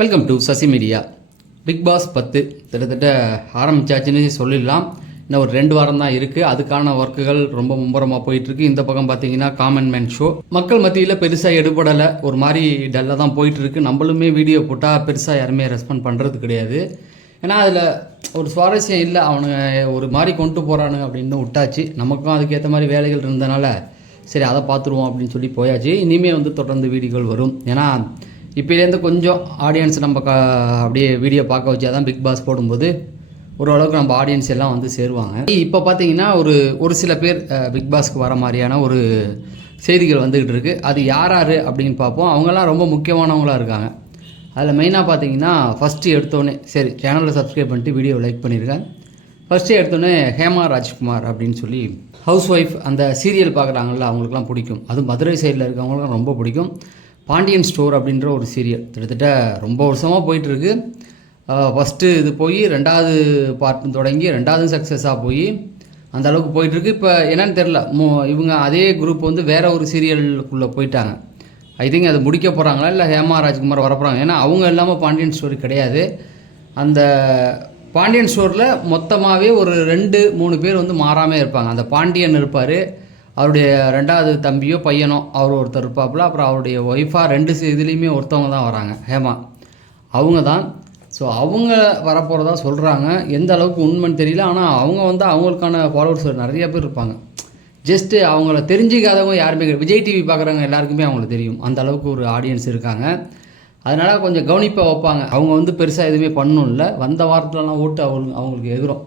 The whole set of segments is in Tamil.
Welcome to Sasi media. Bigg Boss 10 கிட்டத்தட்ட ஆரம்பிச்சாச்சுன்னு சொல்லிடலாம். இன்னும் ஒரு 2 வாரம் தான் இருக்குது. அதுக்கான ஒர்க்குகள் ரொம்ப மும்முரமாக போயிட்டுருக்கு. இந்த பக்கம் பார்த்தீங்கன்னா காமன் மேன் ஷோ மக்கள் மத்தியில் பெருசாக எடுபடலை, ஒரு மாதிரி டல்லாக தான் போயிட்டுருக்கு. நம்மளுமே வீடியோ போட்டால் பெருசாக யாருமே ரெஸ்பாண்ட் பண்ணுறது கிடையாது. ஏன்னா அதில் ஒரு சுவாரஸ்யம் இல்லை, அவனுங்க ஒரு மாதிரி கொண்டு போகிறானுங்க அப்படின்னு விட்டாச்சு. நமக்கும் அதுக்கேற்ற மாதிரி வேலைகள் இருந்தனால சரி அதை பார்த்துருவோம் அப்படின்னு சொல்லி போயாச்சு. இனிமேல் தொடர்ந்து வீடியோகள் வரும். ஏன்னா இப்போலேருந்து கொஞ்சம் ஆடியன்ஸ் நம்ம அப்படியே வீடியோ பார்க்க வச்சா தான் பிக் பாஸ் போடும்போது ஓரளவுக்கு நம்ம ஆடியன்ஸ் எல்லாம் சேருவாங்க. இப்போ பார்த்தீங்கன்னா ஒரு சில பேர் பிக் பாஸ்க்கு வர மாதிரியான ஒரு செய்திகள் வந்துக்கிட்டு இருக்குது. அது யார் அப்படின்னு பார்ப்போம். அவங்கெல்லாம் ரொம்ப முக்கியமானவங்களாக இருக்காங்க. அதில் மெயினாக பார்த்தீங்கன்னா ஃபஸ்ட்டு எடுத்தோடனே சரி சேனலில் சப்ஸ்கிரைப் பண்ணிட்டு வீடியோ லைக் பண்ணியிருக்கேன். ஃபஸ்ட்டு எடுத்தோடனே ஹேமா ராஜ்குமார் அப்படின்னு சொல்லி ஹவுஸ் ஒய்ஃப் அந்த சீரியல் பார்க்குறாங்கல்ல, அவங்களுக்குலாம் பிடிக்கும். அது மதுரை சைடில் இருக்கவங்களுக்கும் ரொம்ப பிடிக்கும். பாண்டியன் ஸ்டோர் அப்படின்ற ஒரு சீரியல் கிட்டத்தட்ட ரொம்ப வருஷமாக போயிட்டுருக்கு. ஃபஸ்ட்டு இது போய் 2வது பார்ட் தொடங்கி 2வது சக்ஸஸாக போய் அந்த அளவுக்கு போயிட்டுருக்கு. இப்போ என்னன்னு தெரில, இவங்க அதே குரூப் வேறு ஒரு சீரியலுக்குள்ளே போயிட்டாங்க. ஐ திங்க் அது முடிக்க போகிறாங்களா இல்லை ஹேமா ராஜ்குமார் வரப்போகிறாங்க. ஏன்னா அவங்க இல்லாமல் பாண்டியன் ஸ்டோரி கிடையாது. அந்த பாண்டியன் ஸ்டோரில் மொத்தமாகவே ஒரு 2-3 பேர் மாறாமே இருப்பாங்க. அந்த பாண்டியன் இருப்பார், அவருடைய 2வது தம்பியோ பையனோ அவர் ஒருத்தர் இருப்பாப்புல, அப்புறம் அவருடைய ஒய்ஃபாக 2 இதுலேயுமே ஒருத்தவங்க தான் வராங்க, ஹேமா அவங்க தான். ஸோ அவங்க வரப்போகிறதா சொல்கிறாங்க. எந்த அளவுக்கு உண்மைன்னு தெரியல. ஆனால் அவங்க அவங்களுக்கான ஃபாலோவர்ஸ் நிறைய பேர் இருப்பாங்க. ஜஸ்ட்டு அவங்கள தெரிஞ்சிக்காதவங்க யாருமே விஜய் டிவி பார்க்குறவங்க எல்லாருக்குமே அவங்கள தெரியும். அந்த அளவுக்கு ஒரு ஆடியன்ஸ் இருக்காங்க. அதனால் கொஞ்சம் கவனிப்பாக வைப்பாங்க. அவங்க பெருசாக எதுவுமே பண்ணணும் இல்லை. வந்த வாரத்துலலாம் ஓட்டு அவங்களுக்கு எதிரும்.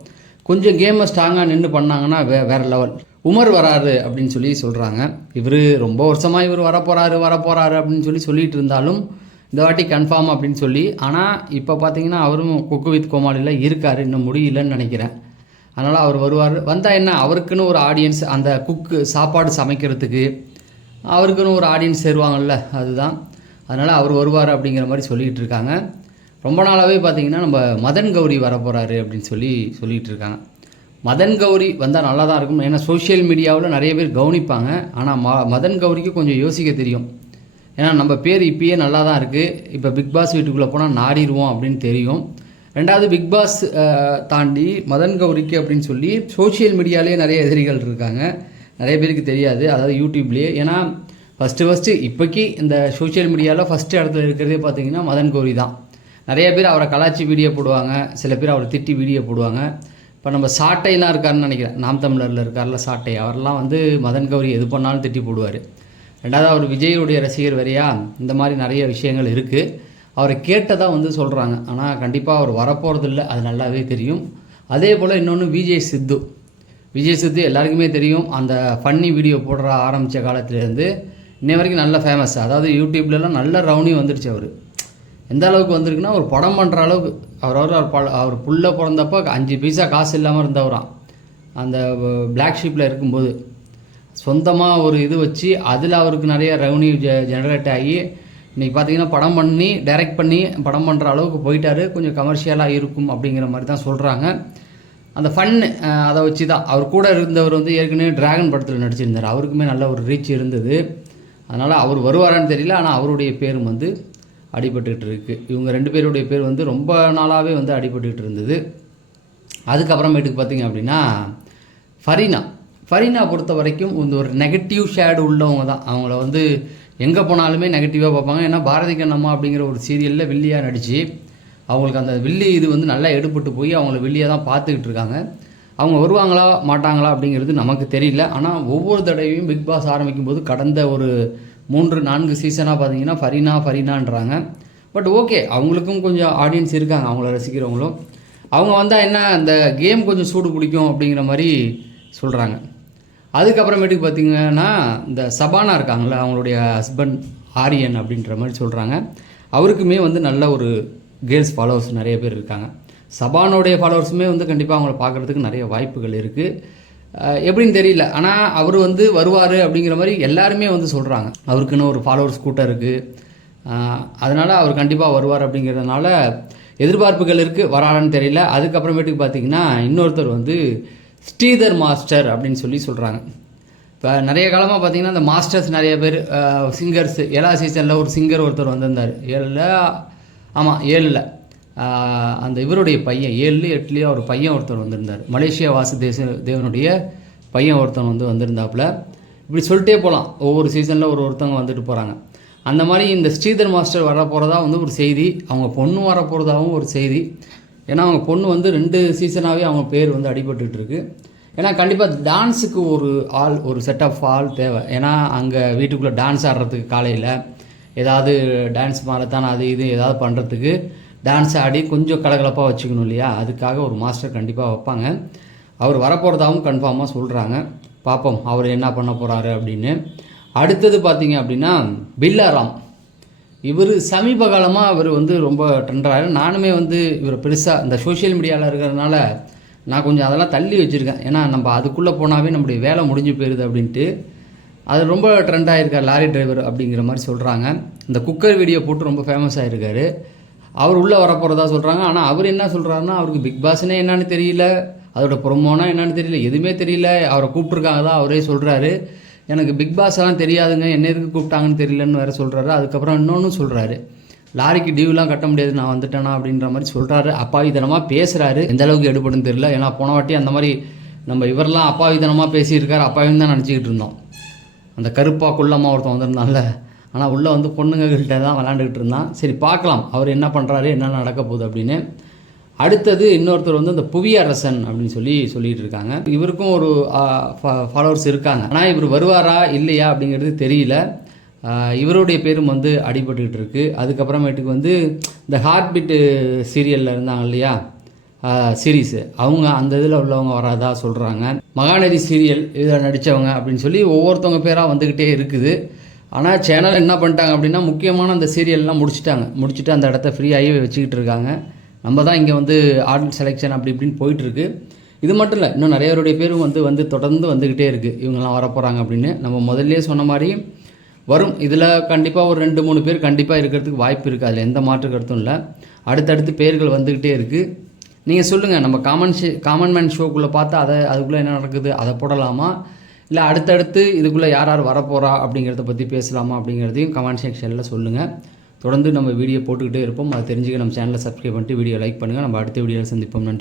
கொஞ்சம் கேமை ஸ்ட்ராங்காக நின்று பண்ணாங்கன்னா வேறு லெவல். உமர் வராரு அப்படின்னு சொல்லி சொல்கிறாங்க. இவர் ரொம்ப வருஷமாக இவர் வரப்போகிறாரு அப்படின்னு சொல்லிட்டு இருந்தாலும் இந்த வாட்டி கன்ஃபார்ம் அப்படின்னு சொல்லி. ஆனால் இப்போ பார்த்தீங்கன்னா அவரும் குக்கு வித் கோமாளியில் இருக்கார், இன்னும் முடியலன்னு நினைக்கிறேன். அதனால் அவர் வருவார். வந்தால் என்ன, அவருக்குன்னு ஒரு ஆடியன்ஸ், அந்த சாப்பாடு சமைக்கிறதுக்கு அவருக்குன்னு ஒரு ஆடியன்ஸ் சேருவாங்கள்ல, அதுதான். அதனால் அவர் வருவார் அப்படிங்கிற மாதிரி சொல்லிகிட்டு இருக்காங்க. ரொம்ப நாளாகவே பார்த்தீங்கன்னா நம்ம மதன் கௌரி வரப்போகிறாரு அப்படின்னு சொல்லிகிட்டு இருக்காங்க. மதன் கௌரி வந்தால் நல்லா தான் இருக்கும். ஏன்னா சோஷியல் மீடியாவில் நிறைய பேர் கவனிப்பாங்க. ஆனால் மதன் கௌரிக்கு கொஞ்சம் யோசிக்க தெரியும். ஏன்னா நம்ம பேர் இப்பயே நல்லா தான் இருக்குது, இப்போ பிக் பாஸ் வீட்டுக்குள்ளே போனால் நாடிடுவோம் அப்படின்னு தெரியும். 2வது பிக் பாஸ் தாண்டி மதன் கௌரிக்கு அப்படின்னு சொல்லி சோஷியல் மீடியாலே நிறைய எதிரிகள் இருக்காங்க. நிறைய பேருக்கு தெரியாது, அதாவது யூடியூப்லேயே. ஏன்னா ஃபஸ்ட்டு இப்போக்கி இந்த சோஷியல் மீடியாவில் ஃபஸ்ட்டு இடத்துல இருக்கிறதே பார்த்தீங்கன்னா மதன் கௌரி தான். நிறைய பேர் அவரை கலாச்சி வீடியோ போடுவாங்க, சில பேர் அவரை திட்டி வீடியோ போடுவாங்க. இப்போ நம்ம சாட்டைலாம் இருக்காருன்னு நினைக்கிறேன், நாம் தமிழரில் இருக்கார்ல சாட்டை, அவரெல்லாம் மதன் கௌரி எது பண்ணாலும் திட்டி போடுவார். 2வது அவர் விஜயுடைய ரசிகர் வேறையா, இந்த மாதிரி நிறைய விஷயங்கள் இருக்குது. அவரை கேட்டதாக சொல்கிறாங்க. ஆனால் கண்டிப்பாக அவர் வரப்போகிறது இல்லை, அது நல்லாவே தெரியும். அதே போல் இன்னொன்று விஜய் சித்து எல்லாருக்குமே தெரியும். அந்த ஃபன்னி வீடியோ போடுற ஆரம்பித்த காலத்துலேருந்து இன்னை வரைக்கும் நல்ல ஃபேமஸ். அதாவது யூடியூப்லலாம் நல்ல ரவுனி வந்துடுச்சு. அவர் எந்த அளவுக்கு வந்திருக்குன்னா, ஒரு படம் பண்ணுற அளவுக்கு. அவர் புள்ள பிறந்தப்போ 5 பைசா காசு இல்லாமல் இருந்தவரான். அந்த பிளாக் ஷீப்பில் இருக்கும்போது சொந்தமாக ஒரு இது வச்சு அதில் அவருக்கு நிறைய ரெவன்யூ ஜெனரேட் ஆகி இன்றைக்கி பார்த்தீங்கன்னா படம் பண்ணி டைரக்ட் பண்ணி படம் பண்ணுற அளவுக்கு போயிட்டார். கொஞ்சம் கமர்ஷியலாக இருக்கும் அப்படிங்கிற மாதிரி தான் சொல்கிறாங்க. அந்த ஃபன்னு அதை வச்சு தான். அவர் கூட இருந்தவர் ஏற்கனவே டிராகன் படத்தில் நடிச்சிருந்தார். அவருக்குமே நல்ல ஒரு ரீச் இருந்தது. அதனால் அவர் வருவாரான்னு தெரியல. ஆனால் அவருடைய பேரும் அடிபட்டுக்கிட்டு இருக்குது. இவங்க 2 பேருடைய பேர் ரொம்ப நாளாகவே அடிபட்டுக்கிட்டு இருந்தது. அதுக்கப்புறமேட்டுக்கு பார்த்திங்க அப்படின்னா ஃபரீனா பொறுத்த வரைக்கும் ஒரு நெகட்டிவ் ஷேடு உள்ளவங்க தான். அவங்கள எங்கே போனாலுமே நெகட்டிவாக பார்ப்பாங்க. ஏன்னா பாரதி கண்ணம்மா அப்படிங்கிற ஒரு சீரியலில் வில்லியாக நடித்து அவங்களுக்கு அந்த வில்லி இது நல்லா எடுபட்டு போய் அவங்கள வில்லியாக தான் பார்த்துக்கிட்டு இருக்காங்க. அவங்க வருவாங்களா மாட்டாங்களா அப்படிங்கிறது நமக்கு தெரியல. ஆனால் ஒவ்வொரு தடவையும் பிக் பாஸ் ஆரம்பிக்கும் போது கடந்த ஒரு 3-4 சீசனாக பார்த்தீங்கன்னா ஃபரீனான்றாங்க. பட் ஓகே, அவங்களுக்கும் கொஞ்சம் ஆடியன்ஸ் இருக்காங்க, அவங்கள ரசிக்கிறவங்களும். அவங்க வந்தால் என்ன, அந்த கேம் கொஞ்சம் சூடு பிடிக்கும் அப்படிங்கிற மாதிரி சொல்கிறாங்க. அதுக்கப்புறமேட்டுக்கு பார்த்திங்கன்னா இந்த சபானா இருக்காங்களா, அவங்களுடைய ஹஸ்பண்ட் ஆரியன் அப்படின்ற மாதிரி சொல்கிறாங்க. அவருக்குமே நல்ல ஒரு கேர்ள்ஸ் ஃபாலோவர்ஸ் நிறைய பேர் இருக்காங்க. சபானோடைய ஃபாலோவர்ஸுமே கண்டிப்பாக அவங்கள பார்க்குறதுக்கு நிறைய வாய்ப்புகள் இருக்குது. எப்படின்னு தெரியல. ஆனால் அவர் வருவார் அப்படிங்கிற மாதிரி எல்லாருமே சொல்கிறாங்க. அவருக்குன்னு ஒரு ஃபாலோவர்ஸ் கூட்டம் இருக்குது. அதனால் அவர் கண்டிப்பாக வருவார் அப்படிங்கிறதுனால எதிர்பார்ப்புகள் இருக்குது. வரான்னு தெரியல. அதுக்கப்புறமேட்டுக்கு பார்த்திங்கன்னா இன்னொருத்தர் ஸ்ரீதர் மாஸ்டர் அப்படின்னு சொல்கிறாங்க. இப்போ நிறைய காலமாக பார்த்திங்கன்னா இந்த மாஸ்டர்ஸ் நிறைய பேர் சிங்கர்ஸ் 7வது சீசனில் ஒரு சிங்கர் ஒருத்தர் வந்திருந்தார். ஆமாம் 7ல் அந்த இவருடைய பையன் 7 8 ஒரு பையன் ஒருத்தர் வந்திருந்தார். மலேசியா வாசுதேவனுடைய பையன் ஒருத்தன் வந்திருந்தாப்புல. இப்படி சொல்லிட்டே போகலாம். ஒவ்வொரு சீசனில் ஒருத்தவங்க வந்துட்டு போகிறாங்க. அந்த மாதிரி இந்த ஸ்ரீதர் மாஸ்டர் வர போகிறதா ஒரு செய்தி, அவங்க பொண்ணு வர போகிறதாகவும் ஒரு செய்தி. ஏன்னா அவங்க பொண்ணு 2 சீசனாகவே அவங்க பேர் அடிபட்டுட்டு இருக்கு. ஏன்னா கண்டிப்பாக டான்ஸுக்கு ஒரு செட் ஆஃப் ஆள் தேவை. ஏன்னா அங்கே வீட்டுக்குள்ளே டான்ஸ் ஆடுறதுக்கு காலையில் ஏதாவது டான்ஸ் மாரத்தான் அது இது ஏதாவது பண்ணுறதுக்கு டான்ஸ் ஆடி கொஞ்சம் கலகலப்பாக வச்சுக்கணும் இல்லையா? அதுக்காக ஒரு மாஸ்டர் கண்டிப்பாக வைப்பாங்க. அவர் வரப்போகிறதாகவும் கன்ஃபார்மாக சொல்கிறாங்க. பார்ப்போம் அவர் என்ன பண்ண போகிறாரு அப்படின்னு. அடுத்தது பார்த்தீங்க அப்படின்னா பில்லாராம். இவர் சமீப காலமாக அவர் ரொம்ப ட்ரெண்டாக, நானுமே இவர் பெருசாக இந்த சோஷியல் மீடியாவில் இருக்கிறதுனால நான் கொஞ்சம் அதெல்லாம் தள்ளி வச்சுருக்கேன். ஏன்னா நம்ம அதுக்குள்ளே போனாவே நம்முடைய வேலை முடிஞ்சு போயிடுது அப்படின்ட்டு. அது ரொம்ப ட்ரெண்ட் ஆகிருக்கார். லாரி டிரைவர் அப்படிங்கிற மாதிரி சொல்கிறாங்க. இந்த குக்கர் வீடியோ போட்டு ரொம்ப ஃபேமஸ் ஆகிருக்காரு. அவர் உள்ளே வரப்போகிறதா சொல்கிறாங்க. ஆனால் அவர் என்ன சொல்கிறாருன்னா, அவருக்கு பிக் பாஸ்னே என்னன்னு தெரியல, அதோட ப்ரொமோனா என்னன்னு தெரியல, எதுவுமே தெரியல. அவரை கூப்பிட்ருக்காங்க தான் அவரே சொல்கிறாரு. எனக்கு பிக் பாஸ் எல்லாம் தெரியாதுங்க, என்ன எதுக்கு கூப்பிட்டாங்கன்னு தெரியலன்னு வேறு சொல்கிறாரு. அதுக்கப்புறம் இன்னொன்று சொல்கிறாரு, லாரிக்கு டியூலாம் கட்ட முடியாது, நான் வந்துட்டேனா அப்படின்ற மாதிரி சொல்கிறாரு. அப்பாவித்தனமாக பேசுகிறாரு. எந்த அளவுக்கு எடுபடுன்னு தெரியல. ஏன்னா போன வாட்டி அந்த மாதிரி நம்ம இவரெல்லாம் அப்பாவித்தனமாக பேசியிருக்காரு. அப்பாவின்னு தான் நினச்சிக்கிட்டு இருந்தோம். அந்த கருப்பா குள்ளமாக ஒருத்தன் வந்திருந்தான்ல, ஆனால் உள்ளே பொண்ணுங்கள்கிட்ட தான் விளாண்டுக்கிட்டு இருந்தான். சரி பார்க்கலாம் அவர் என்ன பண்ணுறாரு, என்ன நடக்க போகுது அப்படின்னு. அடுத்தது இன்னொருத்தர் இந்த புவியரசன் அப்படின்னு சொல்லிட்டு இருக்காங்க. இவருக்கும் ஒரு ஃபாலோவர்ஸ் இருக்காங்க. ஆனால் இவர் வருவாரா இல்லையா அப்படிங்கிறது தெரியல. இவருடைய பேரும் அடிபட்டுக்கிட்டு இருக்கு. அதுக்கப்புறமேட்டுக்கு இந்த ஹார்ட் பீட்டு சீரியலில் இருந்தாங்க இல்லையா, சீரீஸு, அவங்க அந்த இதில் உள்ளவங்க வராதா சொல்கிறாங்க. மகாநதி சீரியல் இதில் நடித்தவங்க அப்படின்னு சொல்லி ஒவ்வொருத்தவங்க பேராக வந்துக்கிட்டே இருக்குது. ஆனால் சேனல் என்ன பண்ணிட்டாங்க அப்படின்னா, முக்கியமான அந்த சீரியல்லாம் முடிச்சுட்டு அந்த இடத்த ஃப்ரீயாகி வச்சுக்கிட்டு இருக்காங்க. நம்ம தான் இங்கே ஆர்ட் செலெக்ஷன் அப்படி இப்படின்னு போயிட்டுருக்கு. இது மட்டும் இல்லை, இன்னும் நிறையருடைய பேரும் தொடர்ந்து வந்துக்கிட்டே இருக்குது. இவங்கெல்லாம் வரப்போகிறாங்க அப்படின்னு நம்ம முதல்லே சொன்ன மாதிரி வரும். இதில் கண்டிப்பாக ஒரு 2-3 பேர் கண்டிப்பாக இருக்கிறதுக்கு வாய்ப்பு இருக்குது. அதில் எந்த மாற்று கருத்தும் இல்லை. அடுத்தடுத்து பேர்கள் வந்துக்கிட்டே இருக்குது. நீங்கள் சொல்லுங்கள், நம்ம காமன் மேன் ஷோக்குள்ளே பார்த்தா அதுக்குள்ளே என்ன நடக்குது அதை போடலாமா, இல்லை அடுத்தடுத்து இதுக்குள்ளே யார் வரப்போகிறா அப்படிங்கிறத பற்றி பேசலாமா அப்படிங்கிறதையும் கமெண்ட் செக்ஷனில் சொல்லுங்கள். தொடர்ந்து நம்ம வீடியோ போட்டுக்கிட்டே இருப்போம். அதை தெரிஞ்சுக்க நம்ம சேனலை சப்ஸ்கிரைப் பண்ணிட்டு வீடியோ லைக் பண்ணுங்கள். நம்ம அடுத்த வீடியோவில் சந்திப்போம். நன்றி.